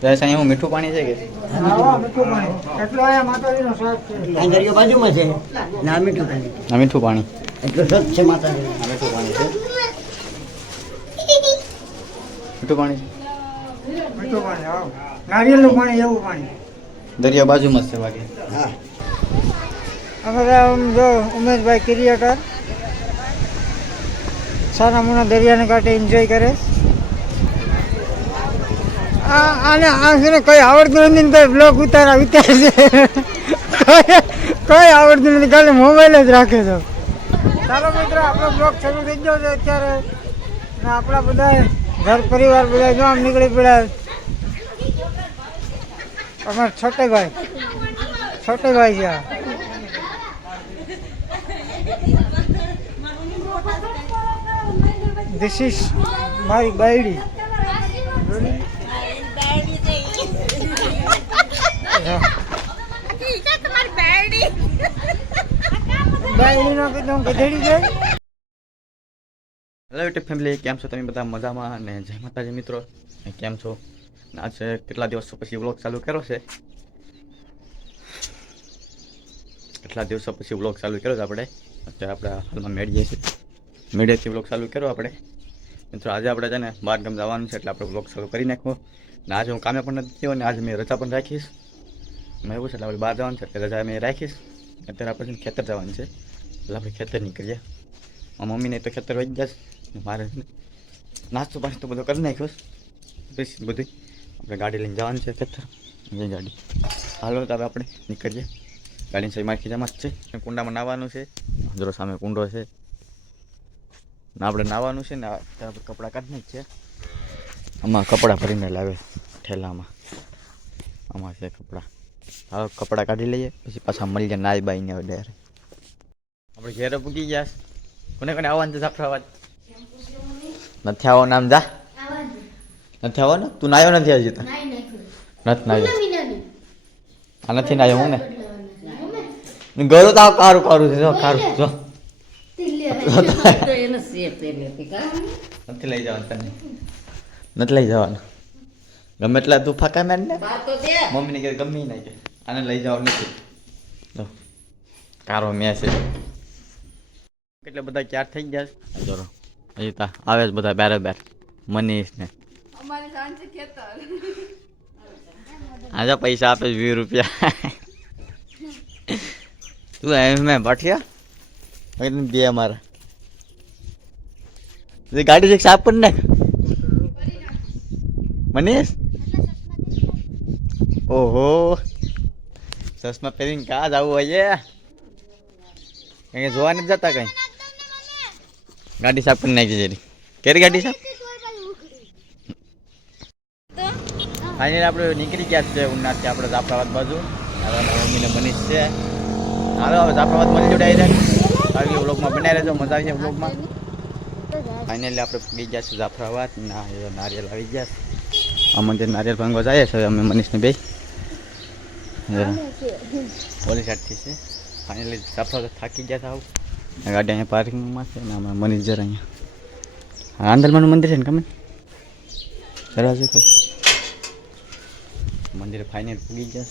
તો અહીંયા હું મીઠું પાણી છે કે મીઠું પાણી એટલો અહીંયા માતાજીનો સ્વાદ છે. આ દરિયો બાજુમાં છે ના મીઠું પાણી. આ મીઠું પાણી એટલું સ્વચ્છ છે માતાજી. આ મીઠું પાણી છે. મીઠું પાણી મીઠું પાણી હા નારિયેળનું પાણી એવું પાણી. દરિયા બાજુમાં જ છે બાકી. હા અમારે આમ જો ઉમેશભાઈ ક્રિએટર સારા મોના દરિયાને કાંઠે એન્જોય કરે. આને આ છે ને કઈ આવડતું નથી ને કઈ બ્લોગ ઉતાર છે કઈ આવડતું નથી ખાલી મોબાઈલ જ રાખે છે. ચાલો મિત્રો આપણો બ્લોગ શરૂ થઈ ગયો છે અત્યારે ને આપણા બધા ઘર પરિવાર બધા જો આમ નીકળી પડ્યા. અમારા છોટે ભાઈ છે આ. This is મારી બાયડી. બાયડીનો કીધું ગધેડી છે. હેલો યુટ્યુબ ફેમિલી, કેમ છો તમે બધા? મજામાં અને જય માતાજી મિત્રો. કેમ છો? આજે કેટલા દિવસો પછી વ્લોગ ચાલુ કર્યો છે. આપણે અત્યારે આપણે હાલમાં મેળીએ છીએ. મેળીએથી વ્લોગ ચાલુ કર્યો આપણે મિત્રો. આજે આપણે છે ને બહાર ગામ જવાનું છે એટલે આપણે વ્લોગ ચાલુ કરી નાખવો. ને આજે હું કામે પણ નથી થયો અને આજે મેં રજા પણ રાખીશ. મેં એવું છે એટલે આપણે બહાર જવાનું છે એટલે રજા મેં રાખીશ. અત્યારે આપણે છે ખેતર જવાનું છે એટલે આપણે ખેતર નીકળીએ. મમ્મીને તો ખેતર વહી જશે, મારે નાસ્તો પાણી તો બધો કરી નાખ્યો બસ બધું. આપણે ગાડી લઈને જવાનું છે ખેતર. એ ગાડી હાલો તો હવે આપણે નીકળીએ. ગાડીની સહી મારી ખીજામાં જ છે. કુંડામાં નાહવાનું છે. જરો સામે કુંડો છે ને આપણે નાહવાનું છે ને ત્યાં આપણે કપડાં કાઢી જ છે. આમાં કપડાં ભરીને લાવે ઠેલામાં. આમાં છે કપડાં. હાલો કપડાં કાઢી લઈએ પછી પાછા મળીએ નાઈ બાઈને. હવે ડાયરેક્ટ આપણે ઘેરે પૂગી ગયા. કોને આવવાનું છે જાફરાબાદ? નથી આવવાનું આમ જા. નથી આવવાનું? તું નાયો નથી હજી તો? નથી નાયો. આ નથી નાયો હું ને ગળું તો કારું કારું છે. જો કારું જો નથી લઈ જવાનું તને. નથી લઈ જવાનું. ગમે એટલા તું ફાકા મેન ને મમ્મીને કે ગમે નહીં કે આને લઈ જવાનું નથી. જો કારો મેં છે. કેટલા બધા ક્યાર થઈ ગયા છે. જોરો હજી તા આવે છે બધા બરાબર. મનીષ ને આજે પૈસા આપે 20 રૂપિયા. તું એમ મેં ભઠિયા બે અમારા ગાડી છે સાફ કરી નાખ મનીષ. ઓહો ચશ્મા પહેરીને કાં જવું હોય? કઈ જોવા નથી જતા કઈ? ગાડી સાફ કરી નાખી જરી. કેરી ગાડી સાફ. ફાઇનલી આપણે નીકળી ગયા છે ઉનાથી આપણે જાફરાબાદ બાજુ. હવે મમ્મીને મનીષ છે. હાલો હવે જાફરાબાદ મળી જોડે આવી વ્લોગમાં બનાવી રહેજો. મજા આવી જાય વ્લોગમાં. ફાઇનલી આપણે પૂગી ગયા છે જાફરાબાદ. નારિયેલ આવી ગયા. આ મંદિર નારિયેલ ભાંગવા જાય છે અમે મનીષને બે ઓલી સાઈડથી છે. ફાઇનલી જાફરાબાદ થાકી ગયા હતા. આવું ગાડી અહીંયા પાર્કિંગમાં છે ને અમે મનીષ જરા અહીંયા આંદલમાનું મંદિર છે ને કમે દરવાજો કર મંદિર. ફાઇનલ પૂગી ગયા.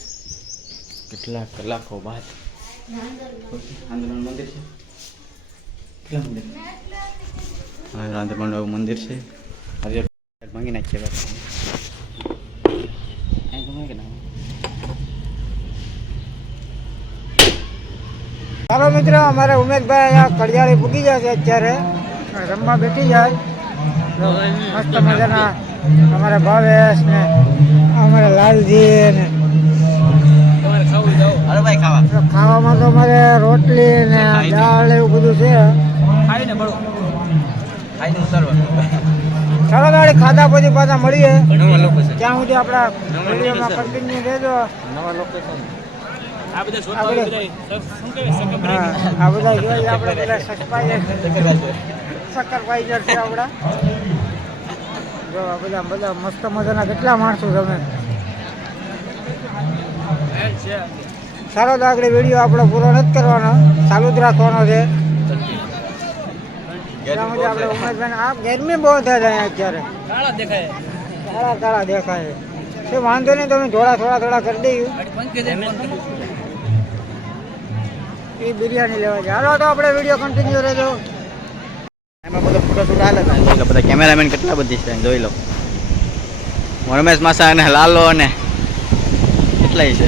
કેટલા કલાકો બાદ આંદલમાનું મંદિર છે. કેટલા મંદિર? હા આંદલમાનું એવું મંદિર છે. ભાંગી નાખીએ બસ. ચાલો મિત્રો અમારે ઉમેશભાઈ અહીંયા કડિયાળી પૂગી જાય છે અત્યારે રમવા બેઠી જાય. મસ્ત મજાના અમારા ભાવેશ ને અમારા લાલજી ને ખાવામાં તો અમારે રોટલી ને દાળ એવું બધું છે. ચાલો ગાડી ખાધા પછી પાછા મળીએ. ત્યાં સુધી આપણા વિડીયોમાં કન્ટિન્યુ રહેજો. આ બધા જોઈએ આપણે પેલા સક્કરપાઈઝર છે આપણા. જો આ બધા મસ્ત મજાના કેટલા માણસો તમે. સારો તો આગળ વિડીયો આપણો પૂરો નથી કરવાનો, ચાલુ જ રાખવાનો છે. આપણે ઉમેશભાઈ આ ગરમી બહુ થાય છે અત્યારે. કાળા દેખાય. તે વાંધો નહીં, તમે થોડા કરી દઈએ. એ બિરયાની લેવા જાય. હાલો તો આપણે વિડીયો કન્ટિન્યુ રહેજો. એમાં બધો ફોટો શૂટ હાલે ને, જોઈ લો બધા કેમેરામેન કેટલા બધી છે જોઈ લો. રમેશ માસા અને લાલો અને કેટલાય છે.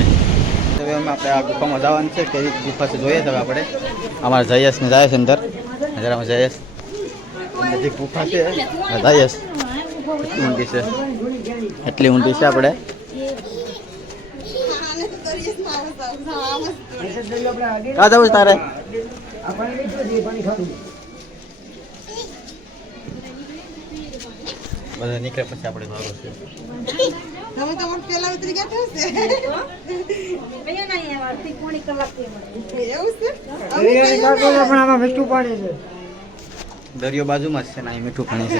હવે અમે આપણે આ ગુફામાં જવાનું છે કે ગુફા છે જોઈએ. હવે આપણે અમારા જયેશ ને જાય છે અંદર. હજારામાં જયેશ નજીક ગુફા છે. જયેશ એટલી ઊંડી છે, એટલી ઊંડી છે. આપણે કા જવું છે તારે? બધા નીકળે પછી આપણે સારું છે. બિરયાની ખાતો તો પણ આમાં મીઠું પાણી છે. દરિયો બાજુમાં જ છે ને અહીં મીઠું પાણી છે.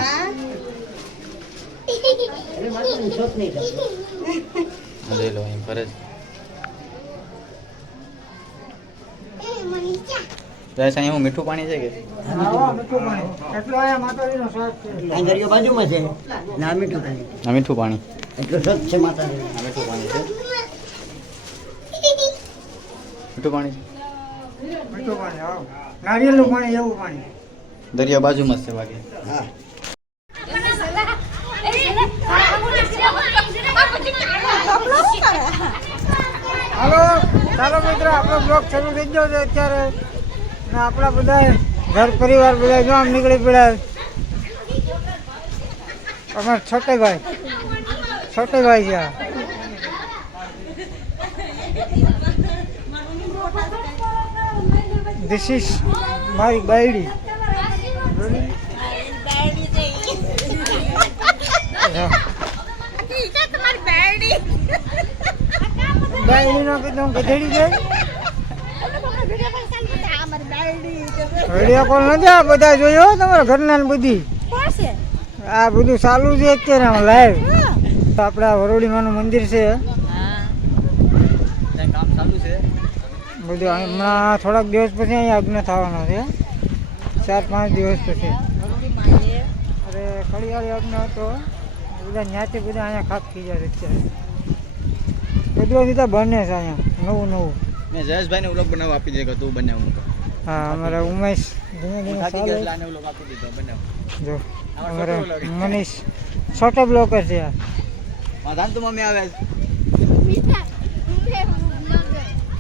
જોઈ લો અહીં ફરે છે. અહીં હું મીઠું પાણી છે કે હા, મીઠું પાણી. એટલો અહીંયા માતાજીનો સ્વાદ છે. આ દરિયો બાજુમાં છે ને આ મીઠું પાણી. આ મીઠું પાણી, એટલું સ્વચ્છ છે માતાજી. આ મીઠું પાણી છે. મીઠું પાણી મીઠું પાણી, હા. નારિયેળનું પાણી, એવું પાણી. દરિયા બાજુમાં જ છે બાકી. હા. હાલો ચાલો મિત્રો, આપણો બ્લોગ શરૂ થઈ ગયો છે અત્યારે. ને આપણા બધા ઘર પરિવાર બધા જો આમ નીકળી પડ્યા. અમારા છોટે ભાઈ છે આ. ધીસ ઇઝ મારી બાયડી. બાયડી નો કીધું ગધેડી જાય. વિડીયો કોલ નથી આ બધા જોયો તમારા ઘરના ને બધી. આ બધું ચાલુ છે અત્યારે લાઈવ. આપણા વરોડીમાનું મંદિર છે કામ ચાલુ છે બધું. હમણાં થોડાક દિવસ પછી અહીંયા યજ્ઞ થવાનો છે, 4-5 દિવસ પછી. અરે કળિયાળી યજ્ઞ હતો, બધા ત્યાંથી બધા અહીંયા ખાપ થઈ જાય અત્યારે. બધું સીધા બને છે અહીંયા નવું. મેં જયેશભાઈને વ્લોગ બનાવવા આપી દે કે તું બનાવું તો. હા, અમારા ઉમેશ ધીમે ધીમે થાકી ચાલે. ગયા એટલે આને વ્લોગ આપી દીધો બનાવ. જો અમારા મનીષ છોટો બ્લોકર છે આ. માધાન તો મમ્મી આવે છે.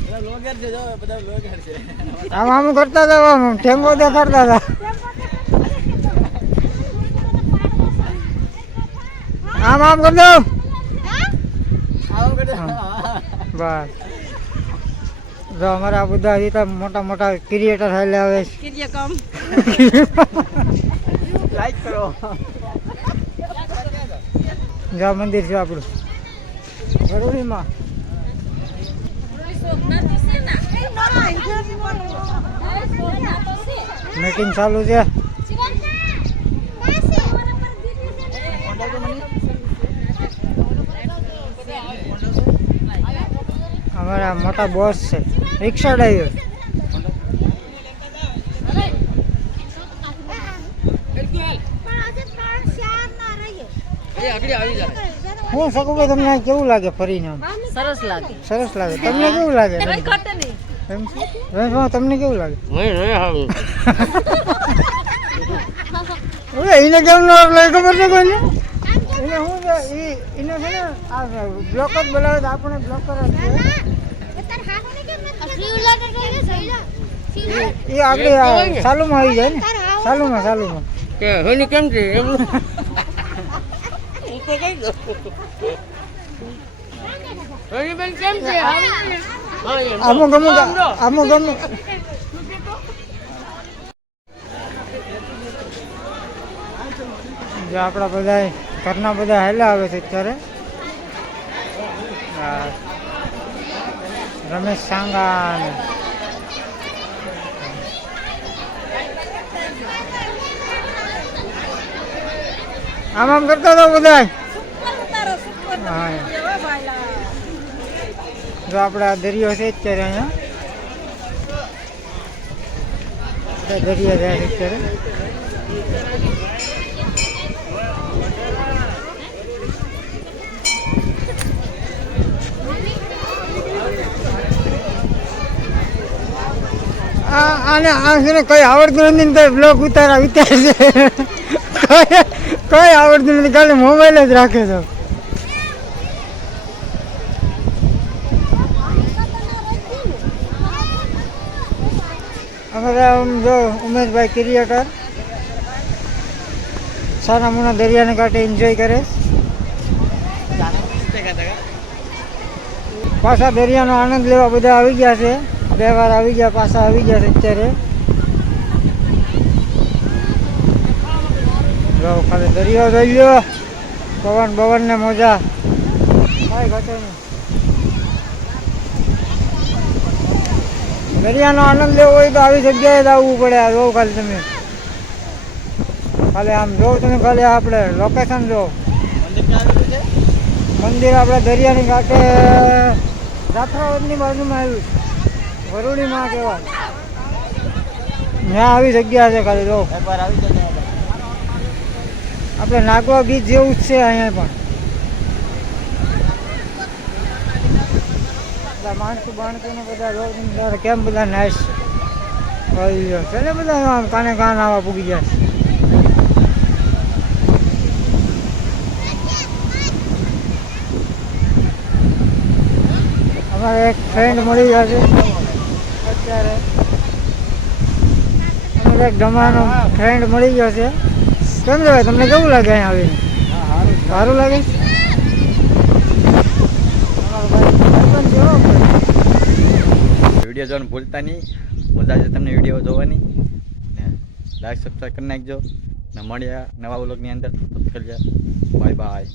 બધા વ્લોગર છે, જો બધા વ્લોગર છે. આમ કરતા હતા, આમ ઠેંગો દેખાડતા હતા. આમ કરી દો. બસ જો અમારા બધા હજી મોટા ક્રિએટર હાલે આવે છે. લાઈક કરો. જો મંદિર છે આપણું વરોડીમાં. મીટિંગ ચાલુ છે. અમારા મોટા બોસ છે, રિક્ષા ડ્રાઈવર. હું શકું, તમને કેવું લાગે ફરીને? સરસ લાગે. સરસ લાગે. તમને કેવું લાગે? એમ છે? રમેશભાઈ, તમને કેવું લાગે? એને કેમ ન લાગે ખબર છે કોઈને? એને શું છે, એને છે ને આ બ્લોક જ બોલાવે તો આપણે બ્લોકર જ છે. એ આપણે ચાલુમાં આવી જાય ને, ચાલુમાં કેમ છે અમુક જો આપણા બધા ઘરના બધા હેલા આવે છે અત્યારે. રમેશ સાંગા ને આમ કરતા હતા બધા. હા, જો આપણે આ દરિયો છે અત્યારે અહીંયા દરિયા જાય છે અત્યારે. આને આ છે ને કઈ આવડતું નથી ને બ્લોગ ઉતારા વિચાર છે કઈ આવડતું નથી ખાલી મોબાઈલ જ રાખે છે. અમારા આમ જો ઉમેશભાઈ ક્રિએટર સારા મોના દરિયાને કાંઠે એન્જોય કરે. પાછા દરિયાનો આનંદ લેવા બધા આવી ગયા છે. 2 વાર આવી ગયા, પાછા આવી ગયા છે અત્યારે. જો ખાલી દરિયો જોઈ લ્યો, પવન ને મોજા કાંઈ ઘટે નહીં. દરિયાનો આનંદ લેવો હોય તો આવી જગ્યાએ જ આવવું પડે. આ જોવો ખાલી તમે, ખાલી આમ જોવો તમે, ખાલી આપણે લોકેશન જો. મંદિર આપણે દરિયાની કાંઠે જાફરાબાદની બાજુમાં આવ્યું છે, વરુડીમાં કહેવાય. ત્યાં આવી જગ્યા છે ખાલી જો. આપણે નાગવા બીચ જેવું જ છે અહીંયા પણ. બધા માણસો બધા રોડ કેમ બધા નાઈસ છે ને, બધા આમ કાને કાન આવા પૂગી જાય. અમારે એક ફ્રેન્ડ મળી ગયા છે અત્યારે. અમારે એક ગમાનો ફ્રેન્ડ મળી ગયો છે. કેમ છે ભાઈ, તમને કેવું લાગે અહીંયા આવીને? સારું લાગે? વિડીયો જોવાનું ભૂલતા નહીં. મજા છે તમને વિડીયો જોવાની. ને લાઈક સબસ્ક્રાઈબ કરી નાખજો. ને મળ્યા નવા વ્લોગની અંદર. Bye bye.